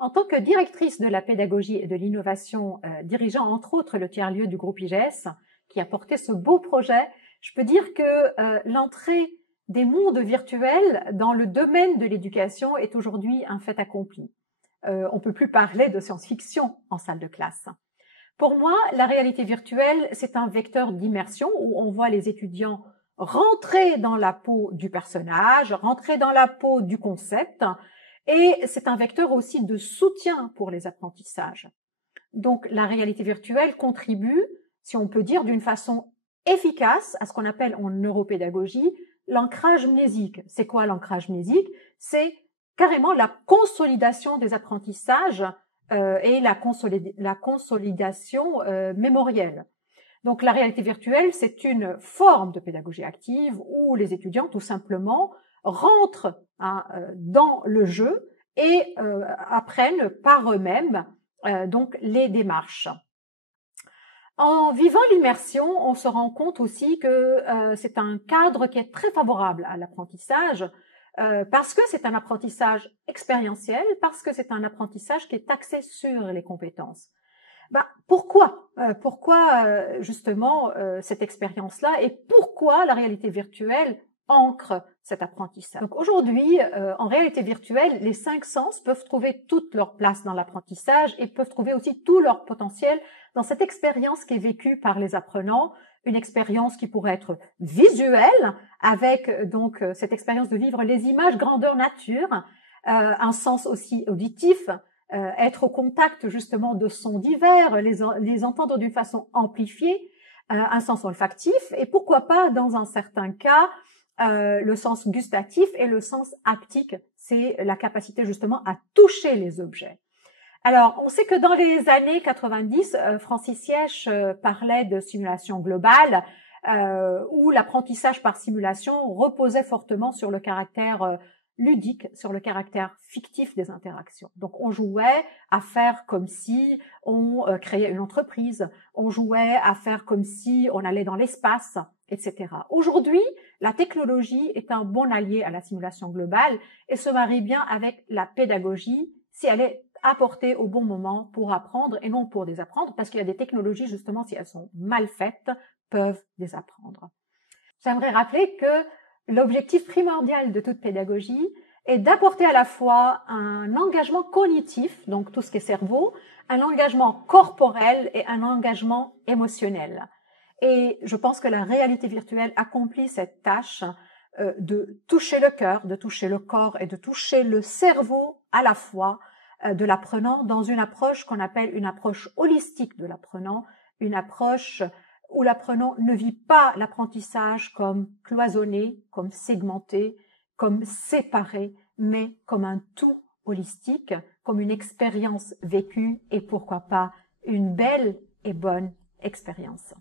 En tant que directrice de la pédagogie et de l'innovation, dirigeant entre autres le tiers-lieu du groupe IGS, qui a porté ce beau projet, je peux dire que l'entrée des mondes virtuels dans le domaine de l'éducation est aujourd'hui un fait accompli. On ne peut plus parler de science-fiction en salle de classe. Pour moi, la réalité virtuelle, c'est un vecteur d'immersion où on voit les étudiants rentrer dans la peau du personnage, rentrer dans la peau du concept, et c'est un vecteur aussi de soutien pour les apprentissages. Donc, la réalité virtuelle contribue, si on peut dire, d'une façon efficace à ce qu'on appelle en neuropédagogie l'ancrage mnésique. C'est quoi l'ancrage mnésique? C'est carrément la consolidation des apprentissages et la consolidation mémorielle. Donc, la réalité virtuelle, c'est une forme de pédagogie active où les étudiants, tout simplement, rentrent dans le jeu et apprennent par eux-mêmes donc les démarches. En vivant l'immersion, on se rend compte aussi que c'est un cadre qui est très favorable à l'apprentissage parce que c'est un apprentissage expérientiel, parce que c'est un apprentissage qui est axé sur les compétences. Pourquoi justement cette expérience-là et pourquoi la réalité virtuelle ancre cet apprentissage? Donc aujourd'hui, en réalité virtuelle, les 5 sens peuvent trouver toute leur place dans l'apprentissage et peuvent trouver aussi tout leur potentiel dans cette expérience qui est vécue par les apprenants, une expérience qui pourrait être visuelle, avec donc cette expérience de vivre les images grandeur nature, un sens aussi auditif, être au contact justement de sons divers, les entendre d'une façon amplifiée, un sens olfactif et pourquoi pas dans un certain cas le sens gustatif et le sens haptique, c'est la capacité justement à toucher les objets. Alors, on sait que dans les années 90, Francis Siech parlait de simulation globale, où l'apprentissage par simulation reposait fortement sur le caractère ludique, sur le caractère fictif des interactions. Donc, on jouait à faire comme si on créait une entreprise, on jouait à faire comme si on allait dans l'espace, etc. Aujourd'hui, la technologie est un bon allié à la simulation globale et se marie bien avec la pédagogie si elle est apportée au bon moment pour apprendre et non pour désapprendre, parce qu'il y a des technologies, justement, si elles sont mal faites, peuvent désapprendre. J'aimerais rappeler que l'objectif primordial de toute pédagogie est d'apporter à la fois un engagement cognitif, donc tout ce qui est cerveau, un engagement corporel et un engagement émotionnel. Et je pense que la réalité virtuelle accomplit cette tâche de toucher le cœur, de toucher le corps et de toucher le cerveau à la fois de l'apprenant dans une approche qu'on appelle une approche holistique de l'apprenant, une approche où l'apprenant ne vit pas l'apprentissage comme cloisonné, comme segmenté, comme séparé, mais comme un tout holistique, comme une expérience vécue et pourquoi pas une belle et bonne expérience.